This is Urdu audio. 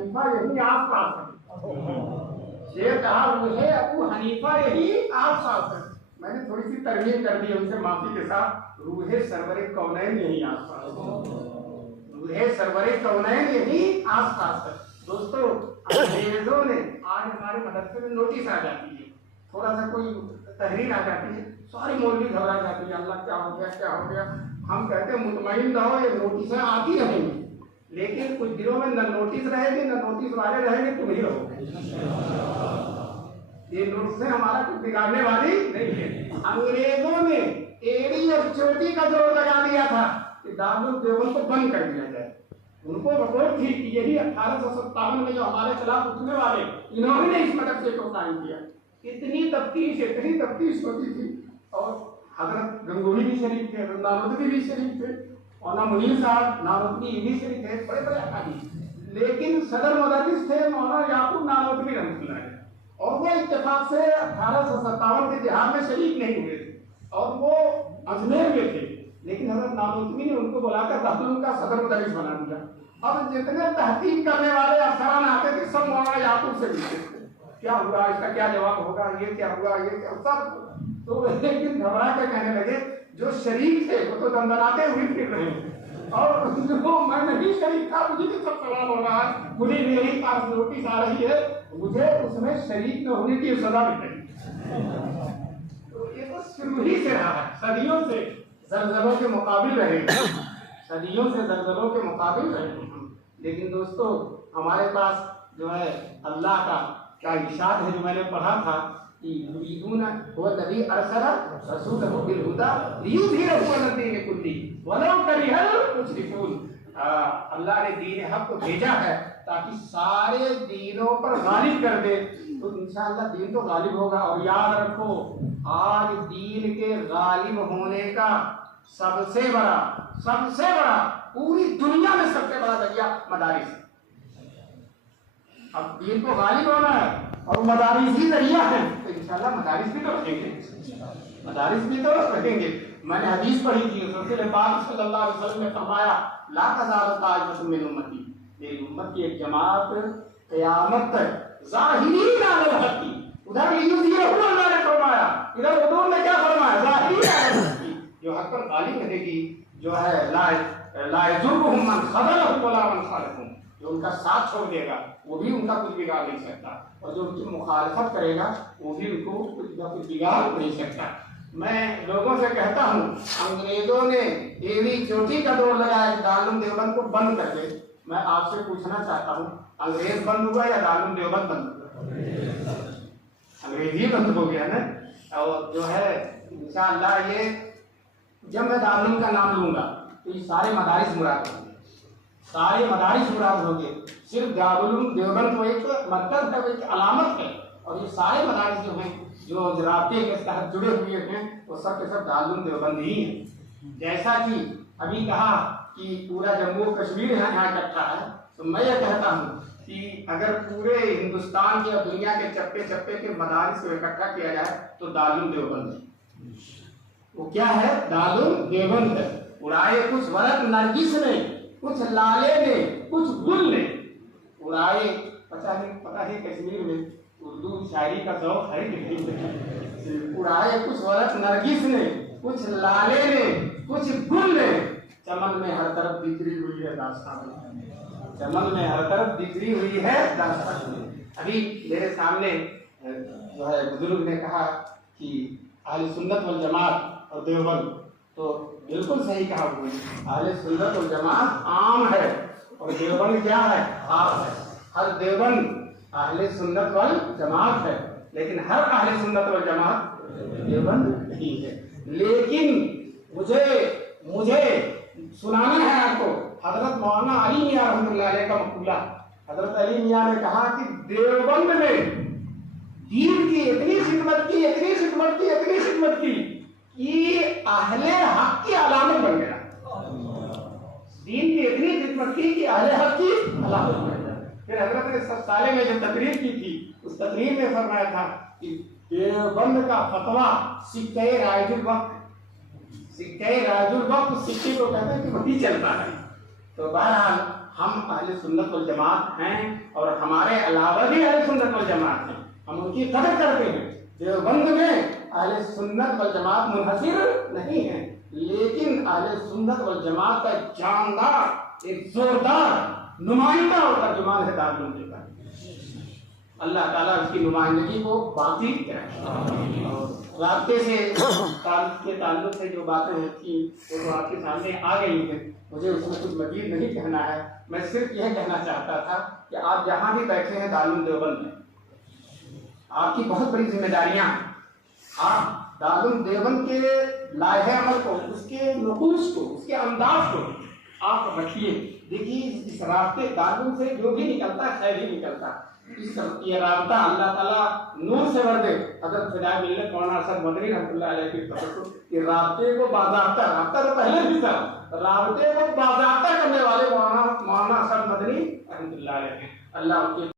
حنیفہ یہی آس پاس ہے. شیخ کہا روح ابو حنیفہ یہی آس پاس ہے. میں نے تھوڑی سی ترمیم کر دی ان سے معافی کے ساتھ. روح سرور کونین یہی آس پاس ہے. روح سرور کونین یہی آس پاس ہے. دوستو انگریزوں نے آج ہمارے مدرسے میں نوٹس آ جاتی ہے, تھوڑا سا کوئی تحریر آ جاتی ہے, ساری مولوی گھبرا جاتی ہے, اللہ کیا ہو گیا کیا ہو گیا. ہم کہتے ہیں مطمئن رہو, یہ نوٹسیں آتی رہیں گی, لیکن کچھ دنوں میں نہ نوٹس رہے گی نہ نوٹس والے رہیں گے, تم ہی رہو گے. یہ نوٹسیں ہمارا کچھ بگاڑنے والی نہیں ہے. انگریزوں نے ایڑی اور چوٹی کا زور لگا دیا تھا کہ دارالعلوم کو بند کر دیا جائے. ان کو رپورٹ تھی کہ یہی 1857 میں جو ہمارے خلاف اٹھنے والے, انہوں نے اس مدرسے کو قائم کیا. اتنی تفتیش ہوتی تھی, اور حضرت گنگوہی بھی شریف تھے, حضرت نانوتوی بھی شریف تھے, اور نہ منیر صاحب نانوتوی بھی شریف تھے, بڑے بڑے احادیث. لیکن صدر مدرس تھے مولانا یعقوب نانوتوی رحمۃ اللہ علیہ, اور وہ اتفاق سے 1857 کے جہاد میں شریک نہیں ہوئے تھے, اور وہ اجمیر میں تھے. لیکن حضرت نانوتوی نے ان کو بلا کر دارالعلوم کا صدر مدرس بنا دیا. اب جتنے تحقیق کرنے والے افسران آتے تھے سب مولانا یعقوب سے پوچھتے تھے کیا ہوا, اس کا کیا جواب ہوگا, یہ کیا ہوا, یہ کیا سب. تو ایک دن گھبرا کے کہنے لگے جو شریک تھے وہ تو دندناتے ہوئے پھر رہے ہیں, اور جو میں نہیں شریک تھا مجھے بھی سب سوال ہو رہا ہے, مجھے میری پاس نوٹس آ رہی ہے, مجھے اس میں شریک نہ ہونے کی سزا بھی نہیں. تو یہ تو شروع ہی سے رہا ہے, صدیوں سے زلزلوں کے مقابل رہے, صدیوں سے زلزلوں کے مقابل رہے. لیکن دوستو ہمارے پاس جو ہے اللہ کا کیا ارشاد ہے جو میں نے پڑھا تھا کہ یریدون هو الذی ارسل رسولہ بالهدى لیظہرہ علی الدین کلہ ولو کرہ المشرکون. اللہ نے دین حق کو بھیجا ہے تاکہ سارے دینوں پر غالب کر دے. تو انشاءاللہ دین تو غالب ہوگا. اور یاد رکھو آج دین کے غالب ہونے کا سب سے بڑا پوری دنیا میں سب سے بڑا ذریعہ مدارس. اب دین کو غالب ہونا ہے اور مدارس ہی ذریعہ ہے, تو انشاءاللہ مدارس بھی تو رکھیں گے. میں نے حدیث پڑھی تھی, رسول پاک صلی اللہ علیہ وسلم نے فرمایا لا تزال طائفۃ من امتی, میری امت کی ایک جماعت قیامت تک ظاہرین علی الحق, ادھر لیظہرہ اللہ نے فرمایا, ادھر حضور نے کیا فرمایا, ظاہرین علی الحق, جو حق پر غالب رہے گی, جو ہے لا یضرهم من خذلهم ولا من خالفهم, جو ان کا ساتھ چھوڑ دے گا وہ بھی ان کا کچھ بگاڑ نہیں سکتا, اور جو ان کی مخالفت کرے گا وہ بھی ان کو کچھ بگاڑ نہیں سکتا. میں لوگوں سے کہتا ہوں انگریزوں نے ایڑی چوٹی کا دور لگایا کہ دارالعلوم دیوبند کو بند کر دے. میں آپ سے پوچھنا چاہتا ہوں انگریز بند ہوا یا دارالعلوم دیوبند بند ہوا؟ انگریز ہی بند ہو گیا نا. اور جو ہے انشاءاللہ یہ جب میں دارالعلوم کا نام لوں گا تو یہ سارے مدارس مراد ہوں گے, سارے مدارس مراد ہوں گے. صرف دارالعلوم دیوبند کو ایک مرکز ہے, ایک علامت ہے, اور یہ سارے مدارس جو ہیں جو رابطے کے تحت جڑے ہوئے ہیں وہ سب کے سب دارالعلوم دیوبند ہی ہیں. جیسا کہ ابھی کہا کہ پورا جموں و کشمیر یہاں اکٹھا ہے, تو میں یہ کہتا ہوں کہ اگر پورے ہندوستان کے اور دنیا کے چپے چپے کے مدارس کو اکٹھا کیا جائے تو دارالعلوم دیوبند ہے. وہ کیا ہے, دارالعلوم دیوبند ہے. اڑائے کچھ ورق نرگس نے, کچھ لالے نے, کچھ گل نے اڑائے. پتہ نہیں کشمیر میں اردو شاعری کا ذوق ہے کہ نہیں. اڑائے کچھ ورق نرگس نے, کچھ لالے نے, کچھ گل نے, چمن میں ہر طرف بکھری ہوئی ہے داستان, چمن میں ہر طرف بکھری ہوئی ہے داستان. ابھی میرے سامنے جو ہے بزرگ نے کہا کہ اہل سنت والجماعت اور دیوبند, تو بالکل صحیح کہا انہوں نے. اہل سنت والجماعت عام ہے اور دیوبند کیا ہے, خاص ہے. ہر دیوبند اہل سنت والجماعت ہے, لیکن ہر اہل سنت والجماعت دیوبند نہیں ہے. لیکن مجھے سنانا ہے آپ کو حضرت مولانا علی میاں رحمۃ اللہ علیہ کا مقولہ. حضرت علی میاں نے کہا کہ دیوبند نے دین کی اتنی خدمت کی کہ اہل حق کی علامت بن گیا. دین کی اتنی خدمت کی کہ اہل حق کی علامت بن گیا. پھر حضرت نے 7 سالے میں جو تقریر کی تھی اس تقریر میں فرمایا تھا کہ دیوبند کا فتویٰ سکہ رائج الوقت, سکہ رائج الوقت سکے کو کہتے ہیں کہ وہی چلتا ہے. تو بہرحال ہم اہل سنت والجماعت ہیں اور ہمارے علاوہ بھی اہل سنت والجماعت ہیں، ہم ان کی قدر کرتے ہیں۔ دیوبند میں اہل سنت والجماعت منحصر نہیں ہیں، لیکن اہل سنت والجماعت کا ایک جاندار، ایک زوردار نمائندہ اور ترجمان ہے دارالعلوم دیوبند۔ اللہ تعالیٰ اس کی نمائندگی کو باقی کرے۔ اور رابطے سے تعلق سے جو باتیں ہوتی ہیں وہ آپ کے سامنے آ گئی ہیں، مجھے اس میں کچھ مزید نہیں کہنا ہے، میں صرف یہ کہنا چاہتا تھا کہ آپ جہاں بھی بیٹھے ہیں دارالعلوم دیوبند میں، آپ کی بہت بڑی ذمہ داریاں ہیں۔ آپ دارالعلوم دیوبند کے لائحہ عمل کو، اس کے نقوش کو، اس کے انداز کو آپ رکھیے۔ دیکھیے اس رابطے دارالعلوم سے جو بھی نکلتا ہے خیر ہی نکلتا ہے۔ یہ رابطہ اللہ تعالیٰ نور سے بھر دے۔ حضرت فدائے ملت مولانا اسد مدنی رحمۃ اللہ علیہ کی طرف کہ رابطے کو باضابطہ، رابطہ تو پہلے بھی تھا، رابطے کو باضابطہ کرنے والے مولانا اسد مدنی رحمۃ اللہ علیہ، اللہ ان کے